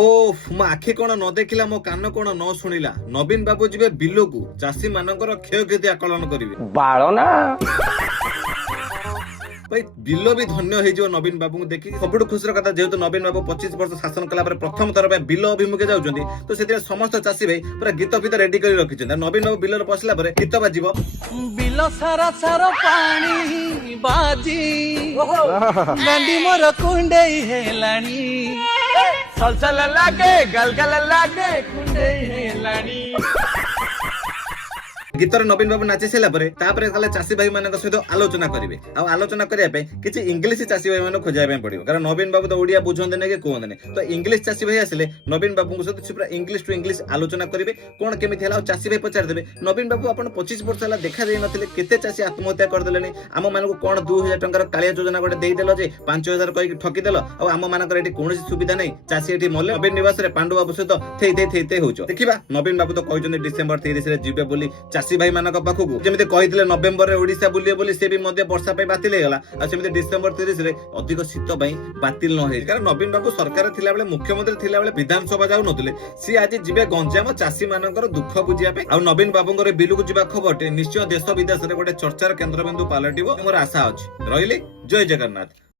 ମୋ ଆଖି କଣ ନ ଦେଖିଲା, ମୋ କାନ କଣ ନ ଶୁଣିଲା। ନବୀନ ବାବୁ ଯିବେ ବିଲକୁ ଚାଷୀ ମାନଙ୍କର କ୍ଷୟକ୍ଷତି ଆକଳନ କରିବେ। ବାଳନା ଭାଇ ବିଲ ବି ଧନ୍ୟ ହେଇଯିବ ନବୀନ ବାବୁଙ୍କୁ ଦେଖି। ସବୁଠୁ ଖୁସିର କଥା, ଯେହେତୁ ନବୀନ ବାବୁ 25 ବର୍ଷ ଶାସନ କଲା ପରେ ପ୍ରଥମ ଥର ପାଇଁ ବିଲ ଅଭିମୁଖେ ଯାଉଛନ୍ତି, ତ ସେଥିରେ ସମସ୍ତ ଚାଷୀ ଭାଇ ପୁରା ଗୀତ ଫିତ ରେଡି କରି ରଖିଛନ୍ତି। ନବୀନ ବାବୁ ବିଲରେ ପଶିଲା ପରେ ଗୀତ ବାଜିବ, ବିଲ ସାରା ସାର ପାଣି ବାଜି ଗାଣ୍ଡି ମୋର କୁଣ୍ଡେଇ ହେଲାଣି, ସଲସଲ ଲାଗେ ଗଲଗଲ ଲାଗେ କୁଣ୍ଡେଇ ହେଲାଣି। ଗୀତରେ ନବୀନ ବାବୁ ନାଚି ସାରିଲା ପରେ ତାପରେ ଗଲେ ଚାଷୀ ଭାଇ ମାନଙ୍କ ସହିତ ଆଲୋଚନା କରିବେ। ଆଉ ଆଲୋଚନା କରିବା ପାଇଁ କିଛି ଇଂଲିଶ ଚାଷୀ ଭାଇ ମାନଙ୍କୁ ଖୋଜିବା ପାଇଁ ପଡିବ, କାରଣ ନବୀନ ବାବୁ ତ ଓଡିଆ ବୁଝନ୍ତି ନାହିଁ କି କୁହନ୍ତି। ତ ଇଂଲିଶ ଚାଷୀ ଭାଇ ଆସିଲେ ନବୀନ ବାବୁଙ୍କ ସହିତ ସେ ପୁରା ଇଂଲିଶ ଟୁ ଇଂଲିଶ ଆଲୋଚନା କରିବେ, କଣ କେମିତି ହେଲା। ଆଉ ଚାଷୀ ଭାଇ ପଚାରିଦେବେ, ନବୀନ ବାବୁ ଆପଣ 25 ବର୍ଷ ହେଲା ଦେଖା ଦେଇ ନଥିଲେ, କେତେ ଚାଷୀ ଆତ୍ମହତ୍ୟା କରିଦେଲେଣି, ଆମ ମାନଙ୍କୁ କଣ 2000 ଟଙ୍କାର କାଳିଆ ଯୋଜନା ଗୋଟେ ଦେଇଦେଲ ଯେ 5000 କହିକି ଠକିଦେଲ, ଆଉ ଆମ ମାନଙ୍କର ଏଠି କୌଣସି ସୁବିଧା ନାହିଁ, ଚାଷୀ ଏଠି ମଲେ। ନବୀନ ନିବାସରେ ପାଣ୍ଡୁ ବାବୁ ସହିତ ଥେଇ ହଉଛ। ଦେଖିବା, ନବୀନ ବାବୁ ତ କହିଛନ୍ତି ଡିସେମ୍ବର 30 ରେ ଯିବେ ବୋଲି ଚାଷୀ ଭାଇ ମାନଙ୍କ ପାଖକୁ। ଯେମିତି କହିଥିଲେ ନଭେମ୍ବରରେ ଓଡିଶା ବୁଲିବେ ବୋଲି, ସେ ବି ମଧ୍ୟ ବର୍ଷା ପାଇଁ ବାତିଲ ହେଇଗଲା। ଆଉ ସେମିତି ଡିସେମ୍ବର 30 ରେ ଅଧିକ ଶୀତ ପାଇଁ ବାତିଲ ନ ହେଇଛି, କାରଣ ନବୀନ ବାବୁ ସରକାର ଥିଲାବେଳେ, ମୁଖ୍ୟମନ୍ତ୍ରୀ ଥିଲାବେଳେ ବିଧାନସଭା ଯାଉନଥିଲେ। ସିଏ ଆଜି ଯିବେ ଗଞ୍ଜାମ ଚାଷୀ ମାନଙ୍କର ଦୁଃଖ ବୁଝିବା ପାଇଁ। ଆଉ ନବୀନ ବାବୁଙ୍କର ବିଲକୁ ଯିବା ଖବରଟି ନିଶ୍ଚୟ ଦେଶ ବିଦେଶରେ ଗୋଟେ ଚର୍ଚ୍ଚାର କେନ୍ଦ୍ରବିନ୍ଦୁ ପାଲଟିବ, ମୋର ଆଶା ଅଛି। ରହିଲି, ଜୟ ଜଗନ୍ନାଥ।